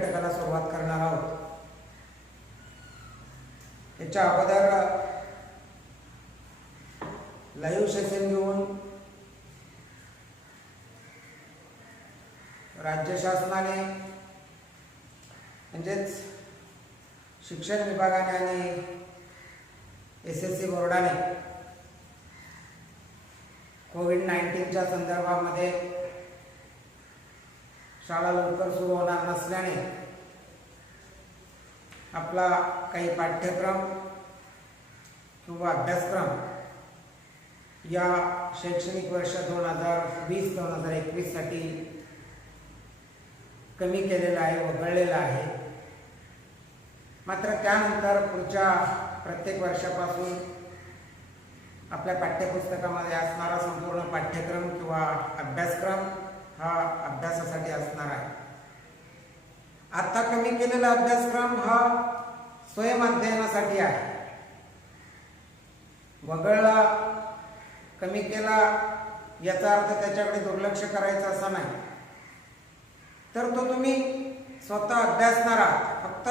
घटकाला सुरुवात करणार आहोत. याच्या अगोदर लाईव्ह सेशन घेऊन राज्य शासनाने म्हणजेच शिक्षण विभागाने आणि SSC बोर्डाने कोविड-19च्या संदर्भामध्ये शाळा लवकर सुरू होणार नसल्याने आपला काही पाठ्यक्रम किंवा अभ्यासक्रम या शैक्षणिक वर्ष 2020-2021 साठी कमी केलेला आहे, वगळलेला आहे. मात्र त्यानंतर पुढच्या प्रत्येक वर्षापासून आपल्या पाठ्यपुस्तकामध्ये असणारा संपूर्ण पाठ्यक्रम किंवा अभ्यासक्रम हा अभ्यासासाठी असणार आहे. आता कमी केलेला अभ्यासक्रम हा स्वयंअध्ययनासाठी आहे. वगळला, कमी केला याचा अर्थ त्याच्याकडे दुर्लक्ष करायचं असा नाही, तर तो तुम्ही स्वतः असणार आहात. फक्त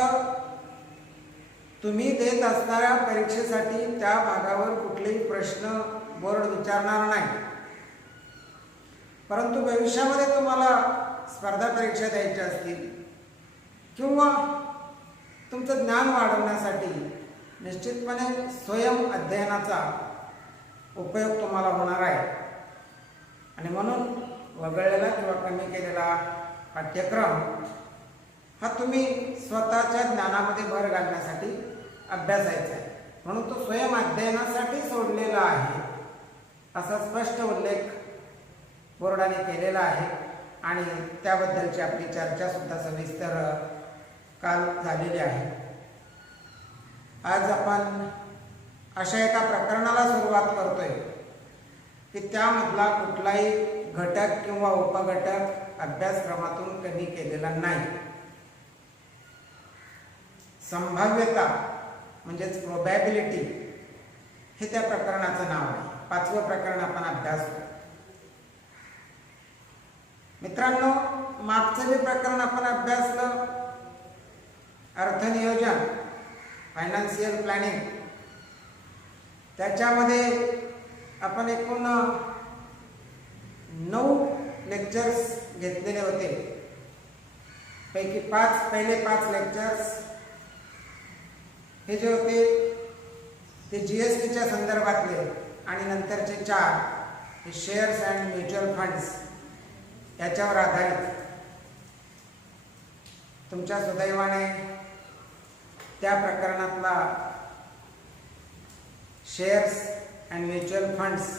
तुम्ही देत असणाऱ्या परीक्षेसाठी त्या भागावर कुठलेही प्रश्न बोर्ड विचारणार नाही. परंतु भविष्यामध्ये तुम्हाला स्पर्धा परीक्षा द्यायच्या असतील किंवा तुमचं ज्ञान वाढवण्यासाठी निश्चितपणे स्वयं अध्ययनाचा उपयोग तुम्हाला होणार आहे. आणि म्हणून वगळलेला किंवा कमी केलेला पाठ्यक्रम हा तुम्ही स्वतःच्या ज्ञानामध्ये भर घालण्यासाठी अभ्यासायचा आहे. म्हणून तो स्वयं अध्ययनासाठी सोडलेला आहे असा स्पष्ट उल्लेख बोर्डाने केलेला आहे. आणि त्याबद्दलची आपली चर्चा सुद्धा सविस्तर काल झालेली आहे. आज आपण अशा एका प्रकरणाला सुरुवात करतोय की त्यामधला कुठलाही घटक किंवा उपघटक अभ्यासक्रमातून कमी केलेला नाही. संभाव्यता म्हणजेच प्रोबॅबिलिटी हे त्या प्रकरणाचं नाव आहे. 5वं प्रकरण आपण अभ्यासतो. मित्रांनो, मागचं जे प्रकरण आपण अभ्यासलं अर्थनियोजन, फायनान्शियल प्लॅनिंग, त्याच्यामध्ये आपण एकूण 9 लेक्चर्स घेतलेले होते. पैकी पहिले 5 लेक्चर्स हे जे होते ते GSTच्या संदर्भातले आणि नंतरचे 4 हे शेअर्स अँड म्युच्युअल फंड्स याच्यावर आधारित. तुमच्या सुदैवाने त्या प्रकरणातला शेअर्स अँड म्युच्युअल फंड्स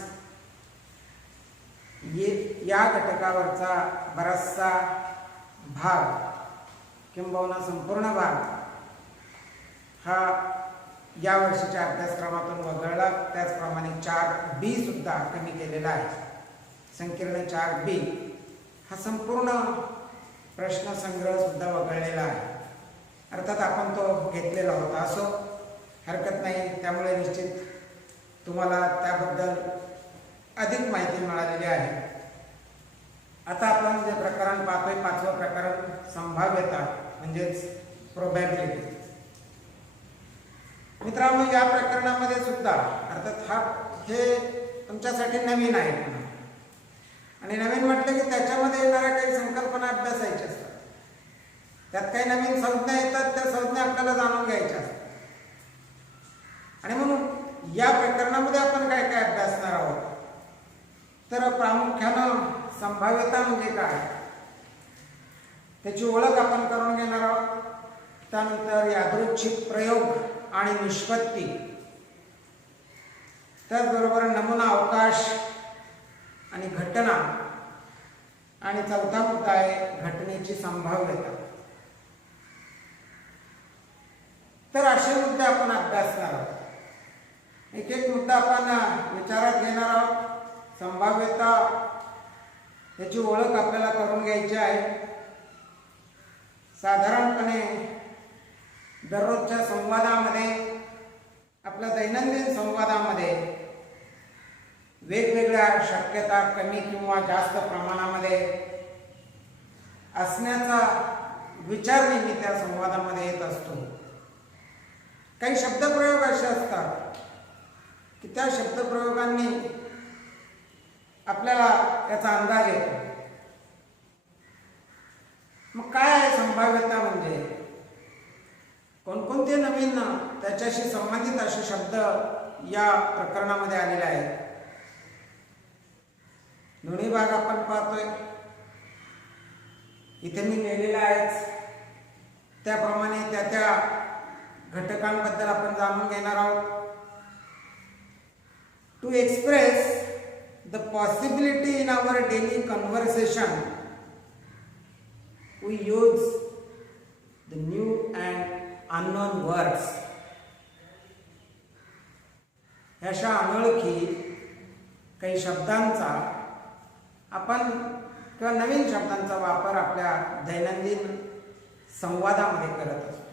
या घटकावरचा बराचसा भाग किंबहुना संपूर्ण भाग हा या वर्षीच्या अभ्यासक्रमातून वगळला. त्याचप्रमाणे 4B सुद्धा कमी केलेला आहे. संकीर्ण 4B हा संपूर्ण प्रश्नसंग्रह सुद्धा वगळलेला आहे. अर्थात आपण तो घेतलेला होता, असो हरकत नाही. त्यामुळे निश्चित तुम्हाला त्याबद्दल अधिक माहिती मिळालेली आहे. आता आपण जे प्रकरण पाहतोय 5वं प्रकरण संभाव्यता म्हणजेच प्रोबॅबिलिटी. मित्रांनो, या प्रकरणामध्ये सुद्धा अर्थात हे तुमच्यासाठी नवीन आहे आणि नवीन म्हटलं की त्याच्यामध्ये येणाऱ्या काही संकल्पना अभ्यासायच्या असतात. त्यात काही नवीन संज्ञा येतात, त्या संज्ञा आपल्याला जाणून घ्यायच्या असतात. आणि म्हणून या प्रकरणामध्ये आपण काय काय अभ्यासणार आहोत, तर प्रामुख्यानं संभाव्यता म्हणजे काय त्याची ओळख आपण करून घेणार आहोत. त्यानंतर यादृच्छिक प्रयोग आणि निष्पत्ती, त्याचबरोबर नमुना अवकाश आणि घटना, आणि 4था मुद्दा आहे घटनेची संभाव्यता. तर असे मुद्दे आपण अभ्यासणार आहोत. एक एक मुद्दा आपण विचारात घेणार आहोत. संभाव्यता याची ओळख आपल्याला करून घ्यायची आहे. साधारणपणे दररोजच्या संवादामध्ये, आपल्या दैनंदिन संवादामध्ये वेगवेगळ्या शक्यता कमी किंवा जास्त प्रमाणामध्ये असण्याचा विचार नेहमी त्या संवादामध्ये येत असतो. काही शब्दप्रयोग असे असतात की त्या शब्दप्रयोगांनी आपल्याला याचा अंदाज येतो. मग काय आहे संभाव्यता म्हणजे कोणकोणते नवीन त्याच्याशी संबंधित असे शब्द या प्रकरणामध्ये आलेले आहेत. दोन्ही भाग आपण पाहतोय. इथे मी लिहिलेला आहेच त्याप्रमाणे त्या त्या घटकांबद्दल आपण जाणून घेणार आहोत. To express the possibility in our daily conversation we use the new and unknown words. अशा अनोळखी काही शब्दांचा आपण किंवा नवीन शब्दांचा वापर आपल्या दैनंदिन संवादामध्ये करत असतो.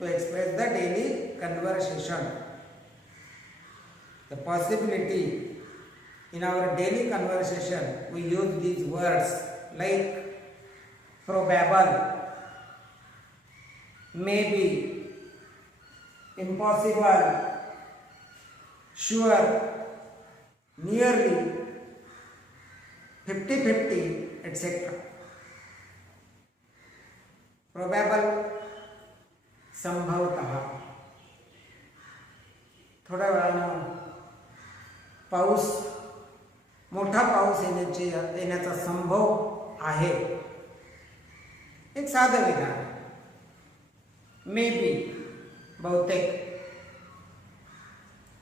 To express the daily conversation, the possibility in our daily conversation we use these words like probable, maybe, impossible, sure, nearly, 50-50, etc. Probable, संभवतः. थोड्या वेळानं पाऊस, मोठा पाऊस येण्याचा संभव आहे. एक साधं विधान. मे बी, बहुतेक.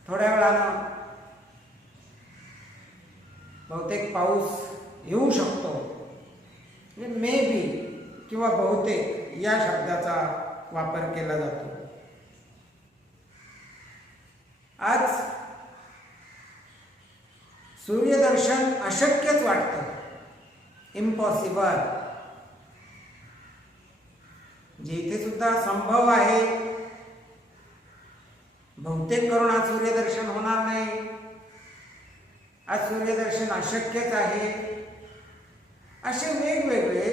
थोड्या वेळानं बहुतेक पाऊस येऊ शकतो. मे बी किंवा बहुतेक या शब्दाचा वापर केला जातो. आज सूर्यदर्शन अशक्यच वाटतं, इम्पॉसिबल. जे इथे सुद्धा संभव आहे, बहुतेक करून आज सूर्यदर्शन होणार नाही, आज सूर्यदर्शन अशक्यच आहे. असे वेगवेगळे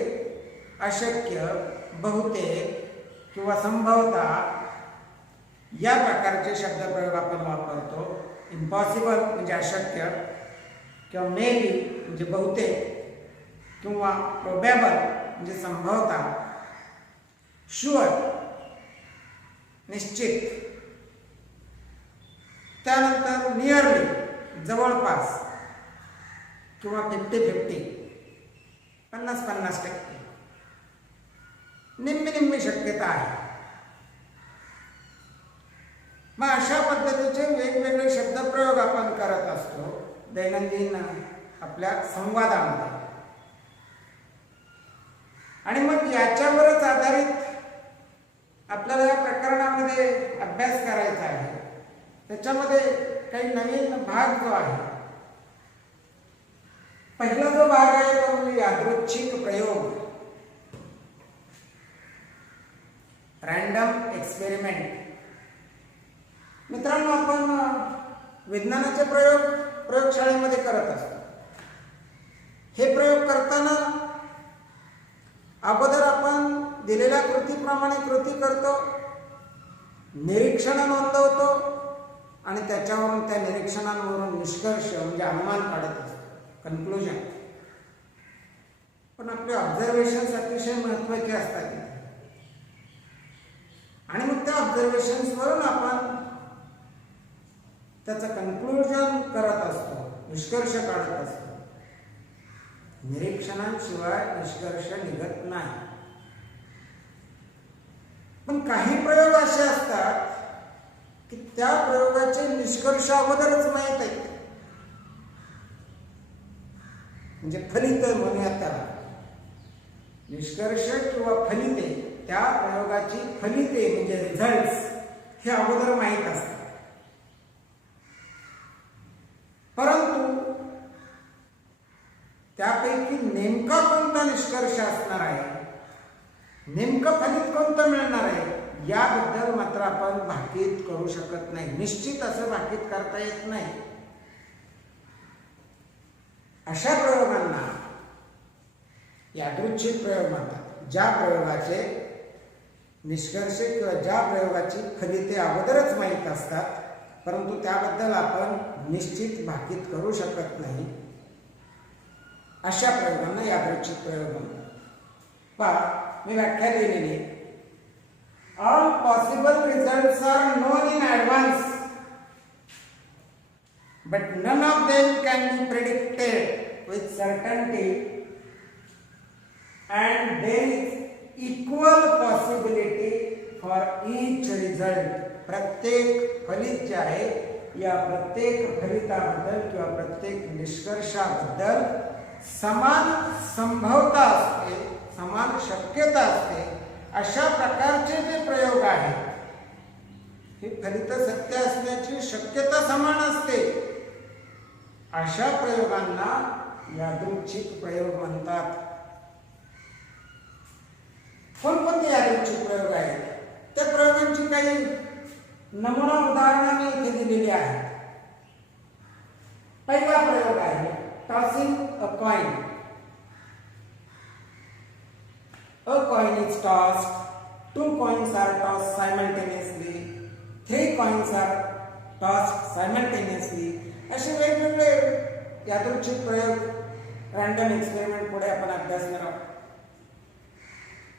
अशक्य, बहुतेक किंवा संभवतः या प्रकारचे शब्दप्रयोग आपण वापरतो. इम्पॉसिबल म्हणजे अशक्य, किंवा मे बी म्हणजे बहुतेक, किंवा प्रोबॅबल म्हणजे संभवतः, शुअर निश्चित, त्यानंतर नियरली जवळपास, किंवा 50-50 50-50%, निम्मी शक्यता आहे. मग अशा पद्धतीचे वेगवेगळे शब्दप्रयोग आपण करत असतो दैनंदिन आपल्या संवादामध्ये. आणि मग याच्यावरच आधारित आपल्याला या प्रकरणामध्ये अभ्यास करायचा आहे. त्याच्यामध्ये काही नवीन भाग जो आहे, पहिला जो भाग आहे तो म्हणजे यादृच्छिक प्रयोग, रँडम एक्सपेरिमेंट. मित्रांनो, आपण विज्ञानाचे प्रयोग प्रयोगशाळेमध्ये करत असतो. हे प्रयोग करताना अगोदर आपण दिलेल्या कृतीप्रमाणे कृती करतो, निरीक्षण नोंदवतो आणि त्याच्यावरून त्या निरीक्षणांवरून निष्कर्ष म्हणजे अनुमान काढत असतो, कन्क्लुजन. पण आपले ऑब्झर्वेशन्स अतिशय महत्त्वाचे असतात आणि मग त्या ऑब्झर्वेशन्सवरून आपण त्याचं कन्क्लुजन करत असतो, निष्कर्ष काढत असतो. निरीक्षणांशिवाय निष्कर्ष निघत नाही. पण काही प्रयोग असे असतात की त्या प्रयोगाचे निष्कर्ष अगोदरच माहीत आहेत, म्हणजे फलित म्हणूयात त्याला. निष्कर्ष किंवा फलिते, त्या प्रयोगाची फलिते म्हणजे रिझल्ट्स हे अगोदर माहीत असतात. परंतु त्यापैकी नेमका कोणता निष्कर्ष असणार आहे, नेमकं फलित कोणतं मिळणार आहे, याबद्दल मात्र आपण भाकीत करू शकत नाही. निश्चित असं भाकीत करता येत नाही. अशा प्रयोगांना यादृच्छिक प्रयोग म्हणतात. ज्या प्रयोगाचे निष्कर्ष किंवा ज्या प्रयोगाची फलिते अगोदरच माहीत असतात, परंतु त्याबद्दल आपण निश्चित भाकीत करू शकत नाही, अशा प्रयोगांना यादृच्छिक प्रयोग म्हणतात. पहा, मी व्याख्या लिहिलेली आहे. All possible results are known in advance, but none of them can be predicted with certainty, and there is equal possibility for each result. प्रत्येक फलित जे आहे, या प्रत्येक फलिताबद्दल किंवा प्रत्येक निष्कर्षाबद्दल समान संभाव्यता असते, समान शक्यता असते. अशा प्रकारचे जे प्रयोग आहेत, हे फलित सत्य असण्याची शक्यता समान असते, अशा प्रयोगांना यादृच्छिक प्रयोग म्हणतात. कोणकोणते यादृच्छिक प्रयोग आहेत? त्या प्रयोगांची काही नमुना उदाहरणं मी इथे दिलेली आहेत. पहिला प्रयोग आहे tossing a coin. A coin is tossed, 2 coins are tossed simultaneously, 3 coins are tossed simultaneously. असे वेगवेगळे यादृच्छिक प्रयोग, रँडम एक्सपेरिमेंट पुढे आपण अभ्यासणार आहोत.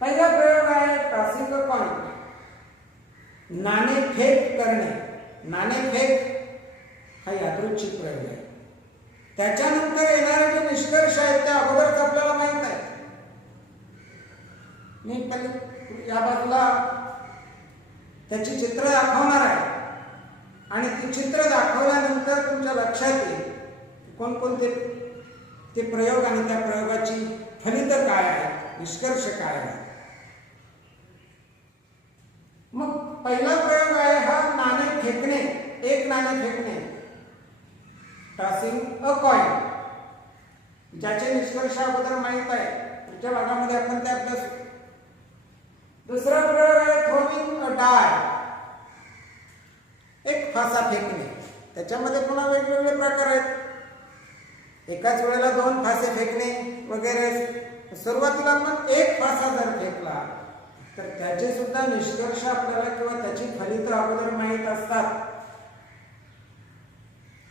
पहिला प्रयोग आहे टॉसिंग अ कॉइन, नाणेफेक करणे. नाणेफेक हा यादृच्छिक प्रयोग आहे. त्याच्यानंतर येणारे जे निष्कर्ष आहेत ते अगोदरच आपल्याला माहित आहे. मी या बाजूला त्याची चित्र दाखवणार आहे आणि ती चित्र दाखवल्यानंतर तुमच्या लक्षात येईल कोणकोणते ते प्रयोग आणि त्या प्रयोगाची फलित काय आहे, निष्कर्ष काय आहे. मग पहिला प्रयोग आहे हा नाणे फेकणे, एक नाणे फेकणे, टॉसिंग अ कॉइन, ज्याचे निष्कर्ष अगोदर माहित आहे. पुढच्या भागामध्ये आपण ते अभ्यासू. दुसरा प्रयोग आहे थ्रोइंग अ डाय, एक फासा फेकणे. त्याच्यामध्ये पुन्हा वेगवेगळे प्रकार आहेत. एकाच वेळेला 2 फासे फेकणे वगैरे. सुरुवातीला आपण एक फासा जर फेकला तर त्याचे सुद्धा निष्कर्ष आपल्याला किंवा त्याची फलित अगोदर माहीत असतात.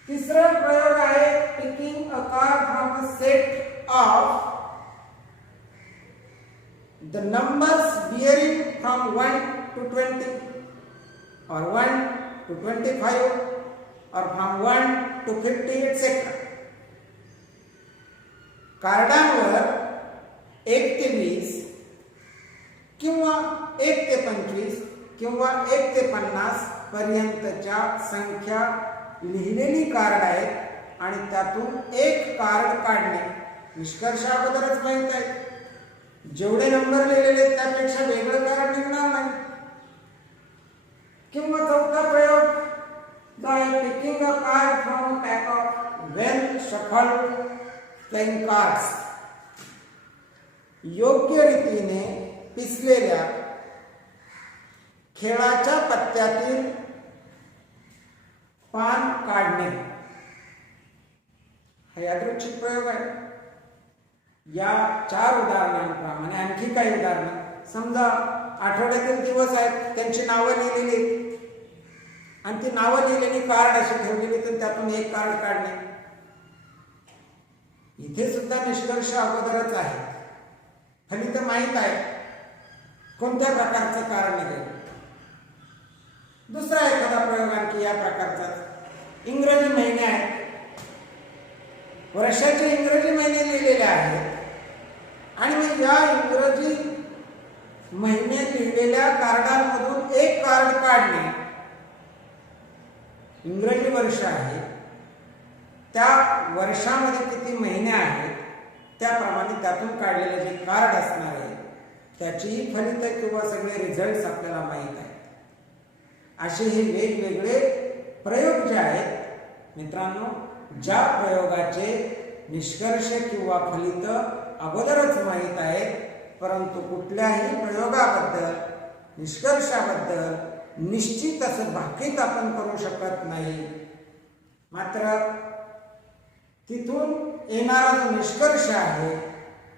तिसरा प्रयोग आहे picking a card from a set of the numbers varying from 1 to 20 or 1 to 25 or from 1 to 50 etc. कार्डांवर 1 ते 20 किंवा 1 ते 25 किंवा 1 ते 50 पर्यंतच्या संख्या लिहिलेली कार्ड आहेत आणि त्यातून एक कार्ड काढणे. निष्कर्ष अगोदरच माहित आहे. जेवढे नंबर लिहिलेले त्यापेक्षा वेगळं कार्ड निघणार नाही. किंवा चौथा प्रयोग जो आहे picking a card from a pack of well shuffled playing cards. योग्य रीतीने पिसलेल्या खेळाच्या पत्त्यातील पान काढणे हा यादृच्छिक प्रयोग आहे. या 4 उदाहरणांप्रमाणे आणखी काही उदाहरणं. समजा आठवड्यातील दिवस आहेत, त्यांची नावं लिहिलेली आणि ती नावं लिहिलेली कार्ड अशी ठेवलेली, तर त्यातून एक कार्ड काढणे. इथे सुद्धा निष्कर्ष अगोदरच आहे, फलित माहीत आहे कोणत्या प्रकारचं कार्ड निघेल. दुसरा एखादा प्रयोग आणखी या प्रकारचा. इंग्रजी महिने आहेत, वर्षाचे इंग्रजी महिने लिहिलेले आहेत आणि मग या इंग्रजी महिने लिहिलेल्या कार्डांमधून एक कार्ड काढणे. इंग्रजी वर्ष आहे, त्या वर्षामध्ये किती महिने आहेत त्याप्रमाणे त्यातून काढलेले जे कार्ड असणार आहे त्याची फलित किंवा सगळे रिझल्ट्स आपल्याला माहीत आहेत. असे हे वेगवेगळे प्रयोग जे आहेत मित्रांनो, ज्या प्रयोगाचे निष्कर्ष किंवा फलित अगोदरच माहीत आहे, परंतु कुठल्याही प्रयोगाबद्दल निष्कर्षाबद्दल निश्चित असं भाकीत आपण करू शकत नाही. मात्र तिथून येणारा जो निष्कर्ष आहे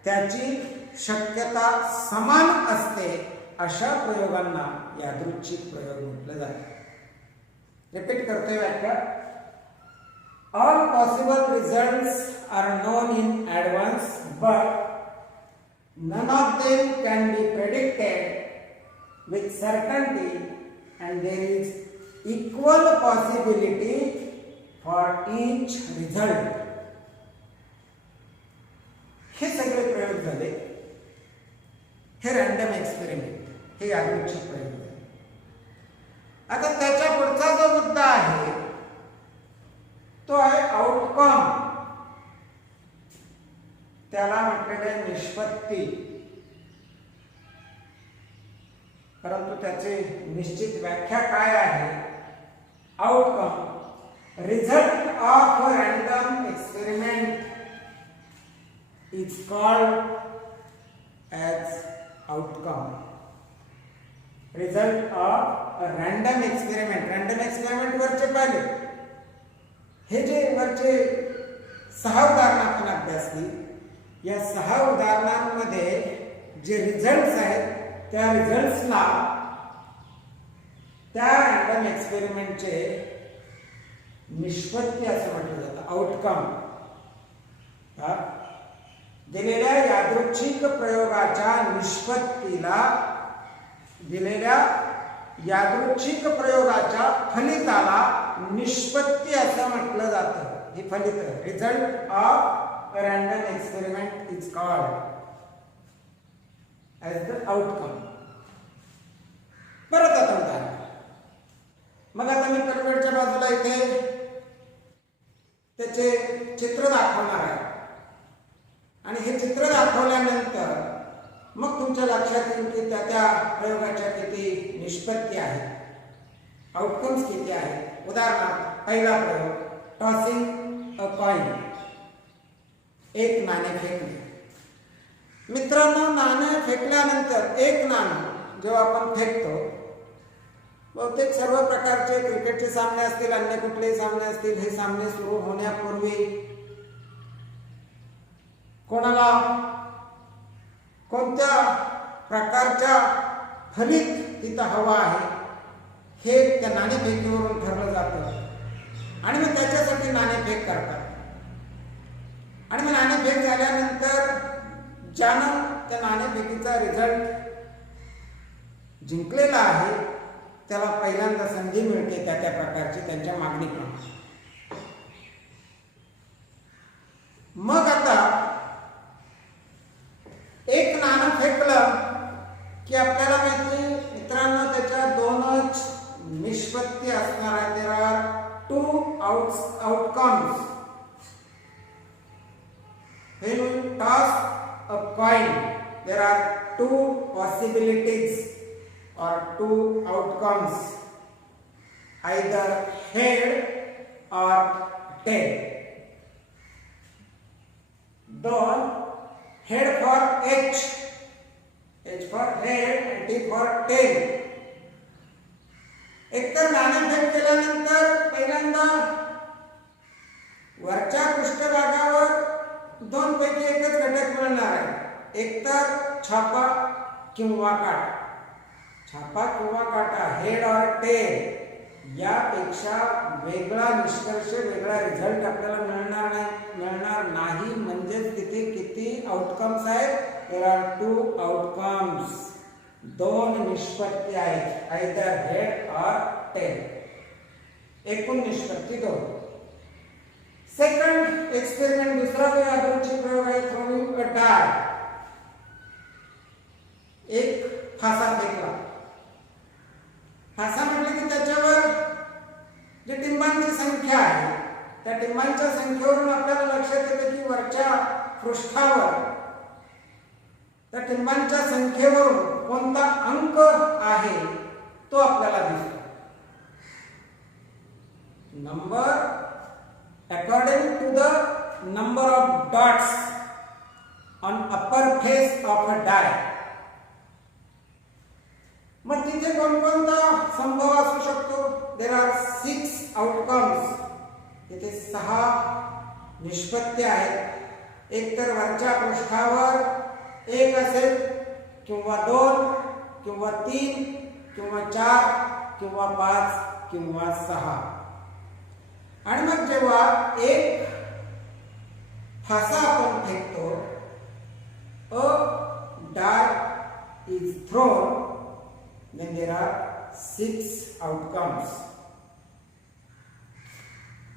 त्याची शक्यता समान असते अशा प्रयोगांना यादृच्छिक प्रयोग म्हटलं जातं. रिपीट करतोय व्याख्या. All possible results are known in advance but none of them can be predicted with certainty and there is equal possibility for each result. हे सगळे प्रयोग झाले. हे रँडम एक्सपेरिमेंट, हे यादृच्छिक प्रयोग झाले. आता त्याच्या पुढचा जो मुद्दा आहे तो आहे आउटकम. त्याला म्हटलेले निष्पत्ती. परंतु त्याची निश्चित व्याख्या काय आहे? Outcome, result of a random experiment is called as outcome. Result of a random experiment. Random experiment वरचे पाहिले, हे जे वरचे 6 उदाहरणं आपण अभ्यासली, या 6 उदाहरणांमध्ये जे रिझल्ट्स आहेत त्या रिझल्ट्सला त्या रँडम एक्सपेरिमेंटचे निष्पत्ती असं म्हटलं जातं, आउटकम. दिलेल्या यादृच्छिक प्रयोगाच्या निष्पत्तीला, दिलेल्या यादृच्छिक प्रयोगाच्या फलिताला निष्पत्ती असं म्हटलं जातं. हे फलित, result of a random experiment is called as the outcome. परत आता उदाहरण. मग आता मी पलीकडच्या बाजूला इथे त्याचे चित्र दाखवणार आहे आणि हे चित्र दाखवल्यानंतर मग तुमच्या लक्षात येईल की त्या प्रयोगाच्या किती निष्पत्ती आहेत, आउटकम्स किती आहेत. उदाहरणार्थ पहिला प्रयोग, टॉसिंग अ कॉइन, एक नाणे फेकणे. मित्रांनो, नाणे फेकल्यानंतर एक नाणं जेव्हा आपण फेकतो, बहुतेक सर्व प्रकारचे क्रिकेटचे सामने असतील, अन्य कुठलेही सामने असतील, हे सामने सुरू होण्यापूर्वी कोणाला कोणत्या प्रकारच्या फलित तिथं हवा आहे हे त्या नाणेफेकीवरून ठरलं जातं आणि मग त्याच्यासाठी नाणेफेक करतात. आणि मग नाणेफेक झाल्यानंतर ज्यानं त्या नाणेफेकीचा रिझल्ट जिंकलेला आहे त्याला पहिल्यांदा संधी मिळते त्या प्रकारची त्यांच्या मागणीप्रमाणे. मग आता एक नाणं फेकलं की आपल्याला माहिती मित्रांनो त्याच्या 2च निष्पत्ती असणार आहेत. There are 2 outcomes. When you toss a coin, there are 2 possibilities or 2 outcomes, either head or tail. Though head for H for head and T for tail. एकतर नाणेफेक केल्यानंतर पहिल्यांदा वरच्या पृष्ठभागावर 2 पैकी एकच घटक मिळणार आहे. एकतर छापा किंवा काटा. छापा किंवा काटा, हेड और टेल, यापेक्षा वेगळा निष्कर्ष, वेगळा रिझल्ट आपल्याला मिळणार नाही. म्हणजेच तिथे किती आउटकम्स आहेत? There are 2 outcomes. 2 निष्पत्ती आहेत, आयदर हेड और टेल. एकूण निष्पत्ती 2. सेकंड एक्सपेरिमेंट, दूसरा जो यादृच्छिक प्रयोग आहे, थ्रोइंग अ डाय. एक फासा फेकला. फासा म्हटलं की त्याच्यावर जी टिंबांची संख्या आहे त्या टिंबांच्या संख्येवरून आपल्याला लक्षात येते की वरच्या पृष्ठावर त्या टिंबांच्या संख्येवरून कोणता अंक आहे तो आपल्याला दिसतो. Number according to the number of dots on upper face of a die. मग तिथे कोणकोणता संभव असू शकतो? There are 6 outcomes. इथे 6 निष्पत्ती आहेत. एक तर वरच्या पृष्ठावर एक असेल किंवा 2 किंवा 3 किंवा 4 किंवा 5 किंवा 6. आणि मग जेव्हा एक फासा आपण फेकतो, अ die is thrown, then there are 6 outcomes.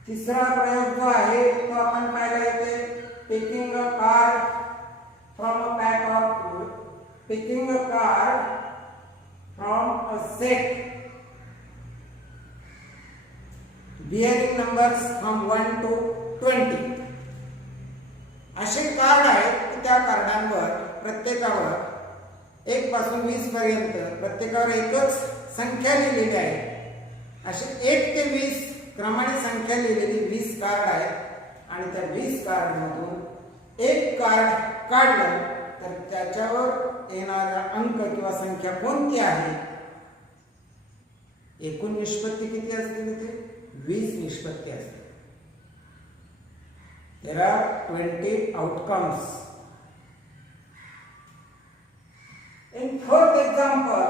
तिसरा प्रयोग जो आहे तो आपण पाहिला येते picking a card from a pack of picking a card from a set bearing numbers from 1 to 20. असे कार्ड आहेत की त्या कार्डांवर प्रत्येकावर 1 पासून 20 पर्यंत प्रत्येकावर एकच संख्या लिहिलेली आहे. असे 1 ते 20 क्रमाने संख्या लिहिलेली 20 कार्ड आहेत आणि त्या 20 कार्ड मधून एक कार्ड काढलं तर त्याच्यावर येणारा अंक किंवा संख्या कोणती आहे, एकूण निष्पत्ती किती असते तिथे 20 निष्पत्ती असते. There are 20 outcomes. In fourth example,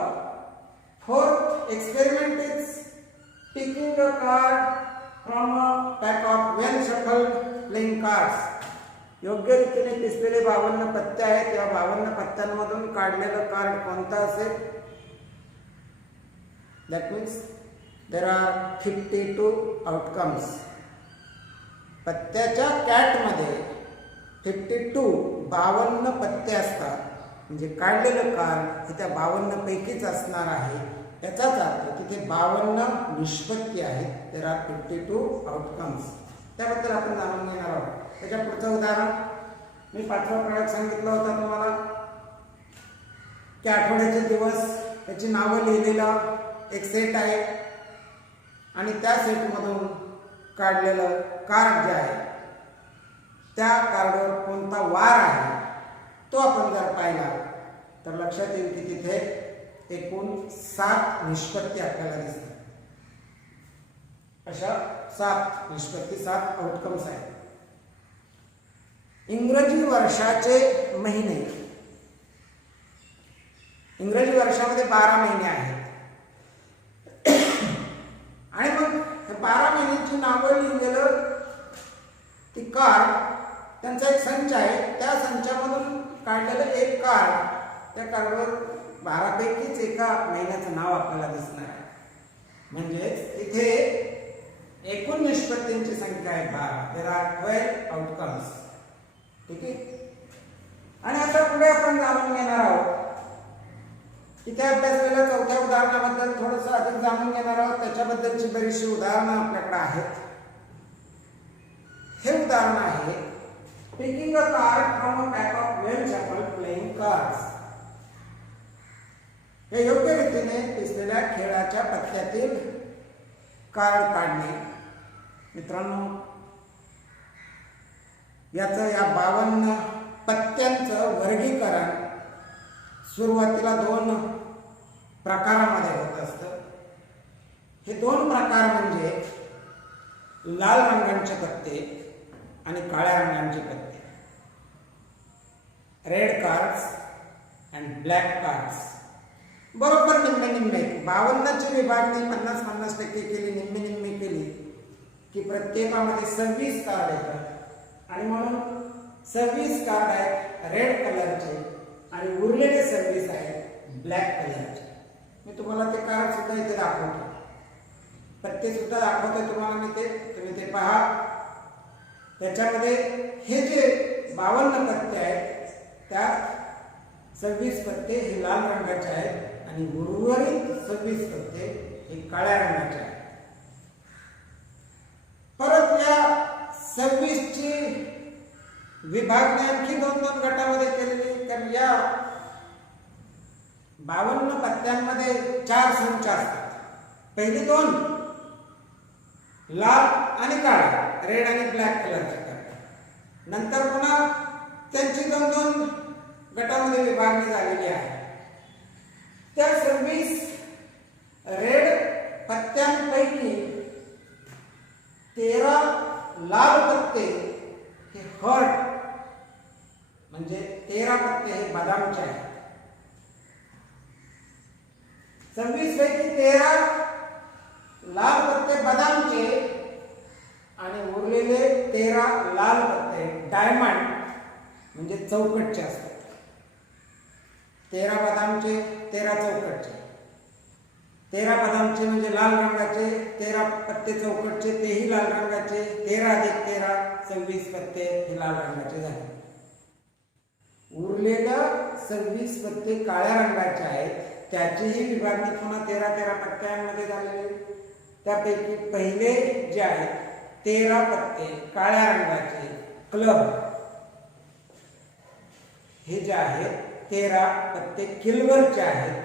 fourth experiment is picking a card from a pack of well shuffled playing cards. योग्य रीतीने पिसलेले 52 पत्ते आहेत. या 52 पत्त्यांमधून काढलेलं कार्ड कोणतं असेल? That means there are 52 outcomes. पत्त्याच्या कॅटमध्ये 52 पत्ते असतात. म्हणजे काढलेलं कार्ड हे त्या 52 पैकीच असणार आहे. याचाच अर्थ तिथे 52 निष्पत्ती आहेत. There are 52 outcomes. त्याबद्दल आपण जाणून घेणार आहोत. त्याच्या पुढचं उदाहरण मी 5वा प्रयोग सांगितला होता तुम्हाला की आठवड्याचे दिवस त्याची नावं लिहिलेलं एक सेट आहे आणि त्या सेटमधून काढलेलं कार्ड जे आहे त्या कार्डवर कोणता वार आहे तो आपण जर पाहिला तर लक्षात येईल की तिथे एकूण 7 निष्पत्ती आपल्याला दिसतात. अशा 7 निष्पत्ती 7 आउटकम्स आहेत. इंग्रजी वर्षाचे महिने, इंग्रजी वर्षामध्ये 12 महिने आहेत आणि मग 12 महिन्यांची नावं लिहिलेलं ती कार्ड त्यांचा एक संच आहे. त्या संचामधून काढलेलं एक कार्ड, त्या कार्डवर 12 पैकीच एका महिन्याचं नाव आपल्याला दिसणार आहे. म्हणजे इथे एकूण निष्पत्तींची संख्या आहे 12. There are 12 outcomes. ठीक आहे. आणि आता पुढे आपण जाणून घेणार आहोत की त्या अभ्यासलेल्या 4थ्या उदाहरणाबद्दल थोडंसं अधिक जाणून घेणार आहोत. त्याच्याबद्दलची बरीचशी उदाहरणं आपल्याकडे आहेत. हे उदाहरण आहे picking a card from a pack of well shuffled playing cards. हे योग्य रीतीने दिसलेल्या खेळाच्या पत्त्यातील कार्ड काढणे. मित्रांनो, याचं या 52 पत्त्यांचं वर्गीकरण सुरुवातीला 2 प्रकारामध्ये होत असतं. हे 2 प्रकार म्हणजे लाल रंगाचे पत्ते आणि काळ्या रंगाचे पत्ते. Red cards and black cards. बरोबर निम्मे निम्मे 52ची विभागणी 50-50% केली, निम्मे निम्मे केली की प्रत्येकामध्ये 26 कार्ड येतात आणि म्हणून 26 कार्ड आहेत रेड कलरचे आणि उरलेले 26 आहेत ब्लॅक कलरचे. मी तुम्हाला ते कार्ड सुद्धा इथे दाखवतो, पत्ते सुद्धा दाखवतो तुम्हाला मी ते, तुम्ही ते पहा. त्याच्यामध्ये हे जे 52 पत्ते आहेत त्यात 26 पत्ते हे लाल रंगाचे आहेत आणि उर्वरित 26 पत्ते हे काळ्या रंगाचे आहेत. परत या 26 ची विभागणी आणखी 2-2 गटामध्ये केलेली. तर या 52 पत्त्यांमध्ये 4 संच असतात. पहिले 2 लाल आणि काळे, रेड आणि ब्लॅक कलरचे कार्ड. नंतर पुन्हा त्यांची 2-2 गटामध्ये विभागणी झालेली आहे. त्या 26 रेड पत्त्यांपैकी 13 लाल पत्ते हे हर्ट म्हणजे 13 पत्ते हे बदाम 13 लाल पत्ते बदामचे आणि उरलेले 13 लाल पत्ते डायमंड म्हणजे चौकटचे असतात. 13 बदामचे, 13 चौकटचे. 13 बदामचे म्हणजे लाल रंगाचे, 13 पत्ते चौकटचे तेही लाल रंगाचे, 13 अधिक 13 26 पत्ते हे लाल रंगाचे झाले. उरलेलं 26 पत्ते काळ्या रंगाचे आहेत, त्याचीही विभागणी पुन्हा 13 पत्त्यांमध्ये झालेली. त्यापैकी पहिले जे आहेत 13 पत्ते काळ्या रंगाचे क्लब, हे जे आहेत 13 पत्ते किल्वरचे आहेत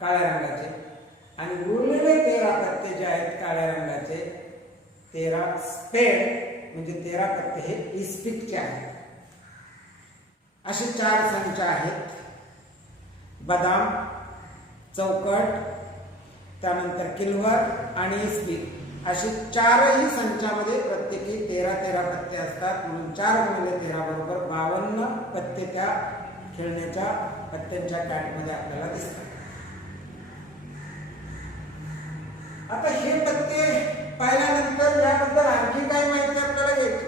काळ्या रंगाचे, आणि उरलेले 13 पत्ते जे आहेत काळ्या रंगाचे 13 स्पेड म्हणजे 13 पत्ते हे इस्पिकचे आहेत. असे 4 संच आहेत. बदाम, चौकट, त्यानंतर किल्वर आणि इस्पिक असे 4ही संचामध्ये प्रत्येकी 13 पत्ते असतात. म्हणून 4 गुणिले 13 बरोबर 52 पत्ते त्या खेळण्याच्या पत्त्यांच्या कॅटमध्ये आपल्याला दिसतात. आता हे पत्ते पाहिल्यानंतर याबद्दल आणखी काय माहिती आपल्याला घ्यायची.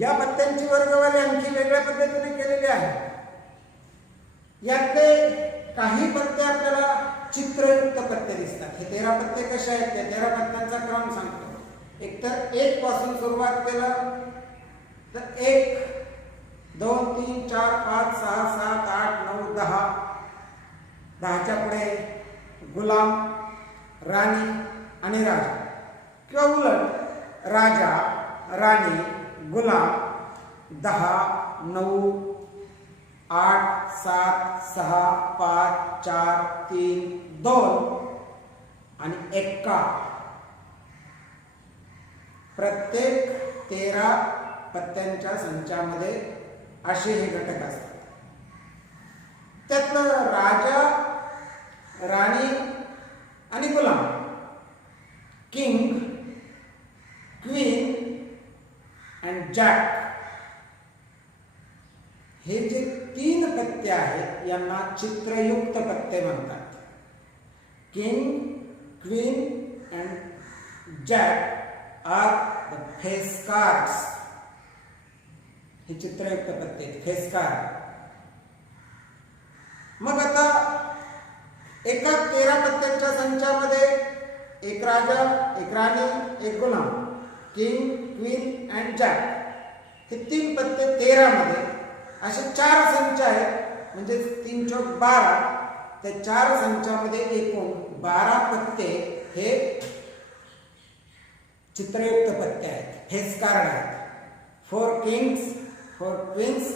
या पत्त्यांची वर्गवारी आणखी वेगळ्या पद्धतीने केलेली आहे. यातले काही पत्ते आपल्याला चित्रयुक्त पत्ते दिसतात. हे 13 पत्ते कसे आहेत त्या 13 पत्त्यांचा क्रम सांगतो. एकतर 1 पासून सुरुवात केलं तर 1 2 3 4 5 6 7 8 9 10. 10च्या पुढे गुलाम, राणी आणि राजा, किंवा उलट राजा, राणी, गुलाम. 10 9 8 7 6 5 4 3 2 आणि 1. प्रत्येक 13 पत्त्यांच्या संचामध्ये असे हे घटक असतात. त्यातलं राजा, राणी आणि गुलाम, किंग, क्वीन अँड जॅक, हे जे 3 पत्ते आहेत यांना चित्रयुक्त पत्ते म्हणतात. King, queen and jack are the face cards. हे चित्रयुक्त पत्ते, फेस कार्ड. मग आता एका 13 पत्त्यांच्या संचामध्ये एक राजा, एक राणी, एक गुलाम, किंग, क्वीन अँड जॅक, हे 3 पत्ते 13 मध्ये असे 4 संच आहेत. म्हणजे 3 चौक 12. त्या 4 संचामध्ये एकूण 12 पत्ते हे चित्रयुक्त पत्ते आहेत, फेस कार्ड आहेत. 4 किंग्स, 4 क्वीन्स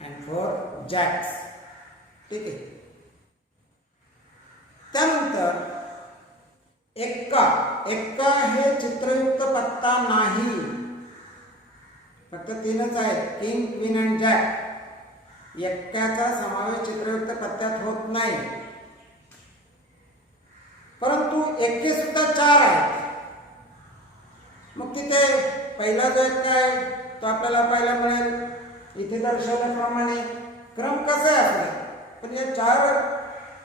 अँड 4 जॅक्स. ठीक आहे. त्यानंतर एक्का. एक्का हे चित्रयुक्त पत्ता नाही. फक्त 3च आहेत, किंग, क्वीन अँड जॅक. एक्क्याचा समावेश चित्रयुक्त पत्त्यात होत नाही. परंतु एक्के सुद्धा 4 आहेत. मग तिथे पहिला जो एक्का आहे तो आपल्याला पाहायला मिळेल इथे दर्शवल्याप्रमाणे. क्रम कसा आहे आपला, पण या 4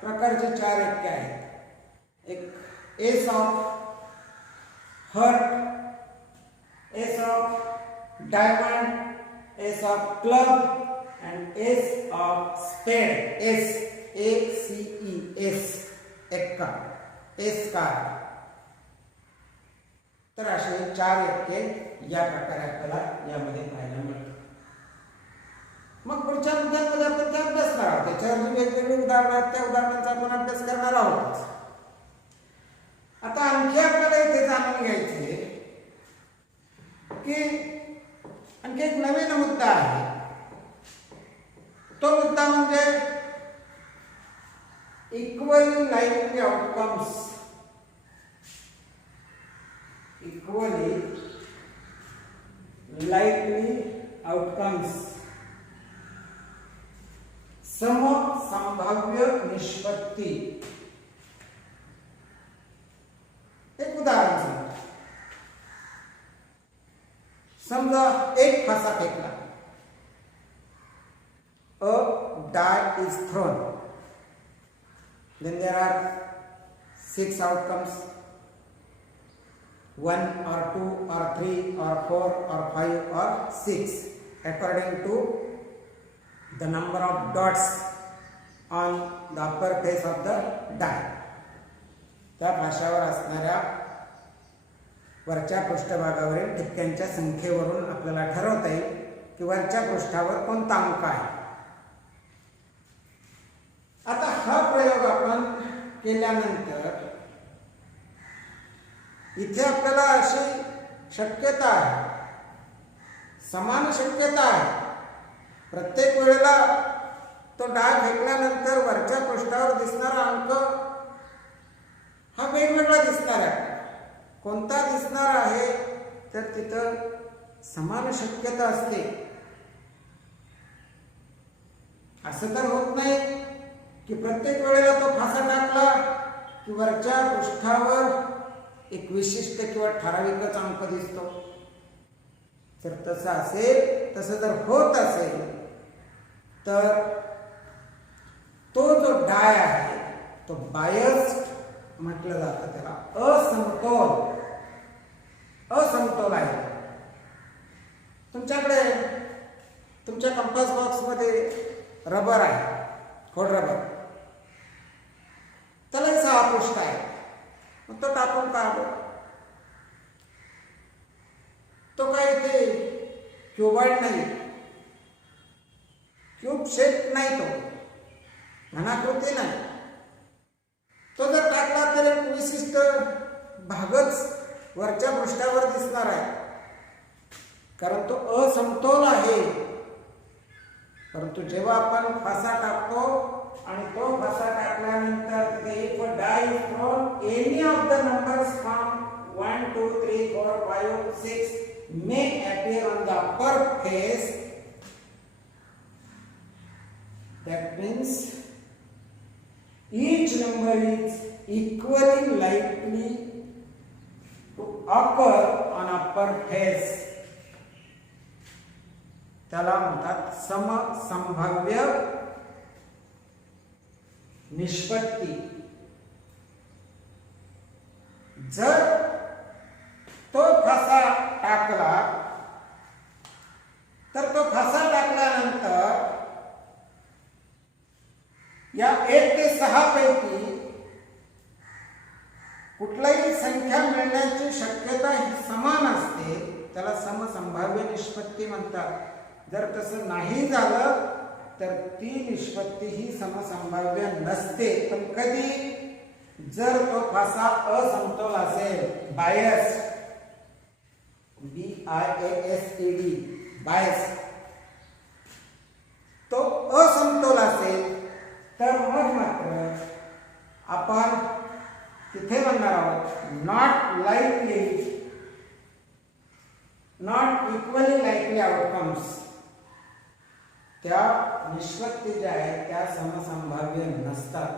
प्रकारचे 4 एक्के आहेत. एक ace of heart, ace of diamond, ace of club and ace of spade. Ace, A-C-E, ace, एक्का, ace कार्ड. तर असे 4 एक्के या प्रकारे आपल्याला यामध्ये पाहायला मिळतात. मग पुढच्या मुद्द्यांमध्ये आपण ते अभ्यास करणार आहोत. त्याच्यावर जी वेगवेगळी उदाहरणं आहेत त्या उदाहरणांचा आपण अभ्यास करणार आहोत. आता आणखी आपल्याला इथे जाणून घ्यायचे की आणखी एक नवीन मुद्दा आहे. तो मुद्दा म्हणजे equally likely outcomes. Equally likely outcomes, समसंभाव्य निष्पत्ती. एक उदाहरण सांगतो. समजा एक फासा फेकला. A die is thrown. Then there are 6 outcomes, 1 or 2 or 3 or 4 or 5 or 6 according to the number of dots on the upper face of the die. त्या भाषावर असणाऱ्या वरच्या पृष्ठभागावरील ठिपक्यांच्या संख्येवरून आपल्याला ठरवता येईल की वरच्या पृष्ठावर कोणता अंक आहे. आता हा प्रयोग आपण केल्यानंतर इथे आपल्याला अशी शक्यता आहे, समान शक्यता आहे, प्रत्येक वेळेला तो डाय फेकल्यानंतर वरच्या पृष्ठावर दिसणारा अंक हा वेगवेगळा दिसणार आहे. कोणता दिसणार आहे तर तिथं समान शक्यता असते. असं तर होत नाही की प्रत्येक वेळेला तो फासा टाकला की वरच्या पृष्ठावर एक विशिष्ट किंवा ठराविकच अंक दिसतो. तर तसं असेल, तसं जर होत असेल तर तो जो डाय आहे तो बायस्ड म्हटलं जातं, त्याला असमतोल आहे. तुमच्याकडे तुमच्या कंपास बॉक्स मध्ये रबर आहे, खोड रबर, त्याला 6 पृष्ठ आहे. मग तो टाकून काढतो. तो काय इथे क्युबॉइड नाही, क्यूब शेप नाही, तो घनाकृती नाही. तो जर टाकला तर एक विशिष्ट भागच वरच्या पृष्ठावर दिसणार आहे, कारण तो असमतोल आहे. परंतु जेव्हा आपण फासा टाकतो आणि तो फासा टाकल्यानंतर if die is thrown any of the numbers from 1 2 3 4 5 6 may appear on the upper face. That means each number is equally likely to occur on upper face. त्याला म्हणतात समसंभाव्य निष्पत्ती. जर तो फासा टाकला तर तो फासा टाकल्यानंतर या 1 ते 6 पैकी कुठलीही संख्या मिळण्याची शक्यता ही समान असते, त्याला समसंभाव्य निष्पत्ती म्हणतात. जर तसं नाही झालं तर ती निष्पत्ती ही समसंभाव्य नसते. पण कधी जर तो फासा असमतोल असेल, बायस्ड, BIASED, बायस्ड, तो असमतोल असेल तर मग मात्र आपण तिथे म्हणणार आहोत नॉट इक्वली लाईकली आउटकम्स. त्या निष्पत्ती ज्या आहेत त्या समसंभाव्य नसतात.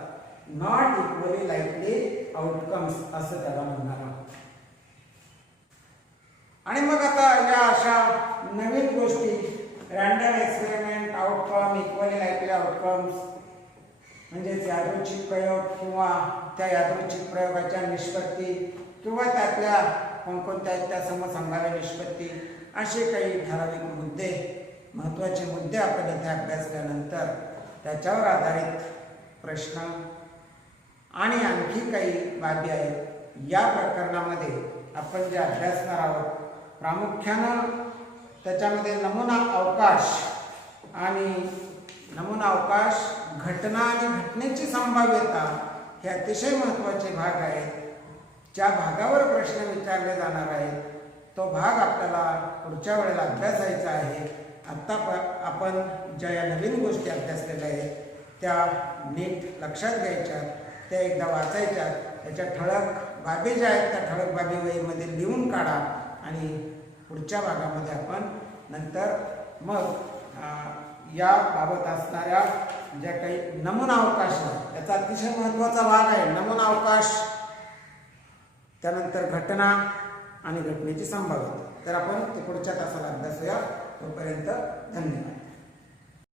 नॉट इक्वली लाईकली आउटकम्स असं त्याला म्हणणार आहोत. आणि मग आता या अशा नवीन गोष्टी, random experiment outcome, equally likely outcomes, म्हणजेच यादृच्छिक प्रयोग किंवा त्या यादृच्छिक प्रयोगाच्या निष्पत्ती किंवा त्यातल्या कोणकोणत्या त्या समसंभाव्य निष्पत्ती, असे काही ठराविक मुद्दे, महत्त्वाचे मुद्दे आपण इथे अभ्यासल्यानंतर त्याच्यावर आधारित प्रश्न आणि आणखी काही बाबी आहेत. या प्रकरणामध्ये आपण जे अभ्यासणार आहोत प्रामुख्यानं त्याच्यामध्ये नमुना अवकाश आणि नमुना अवकाश, घटना आणि घटनेची संभाव्यता हे अतिशय महत्त्वाचे भाग आहेत. ज्या भागावर प्रश्न विचारले जाणार आहेत तो भाग आपल्याला पुढच्या वेळेला अभ्यासायचा आहे. आत्ता आपण ज्या या नवीन गोष्टी अभ्यासलेल्या आहेत त्या नीट लक्षात घ्यायच्या, त्या एकदा वाचायच्या, त्याच्या ठळक बाबी ज्या आहेत त्या ठळक बाबी वहीमध्ये लिहून काढा आणि पुढच्या भागामध्ये आपण नंतर मग याबाबत असणाऱ्या ज्या काही नमुना अवकाश आहे त्याचा अतिशय महत्त्वाचा भाग आहे नमुना अवकाश, त्यानंतर घटना आणि घटनेची संभाव्यता. तर आपण ते पुढच्या तासाला अभ्यासूया. तोपर्यंत धन्यवाद.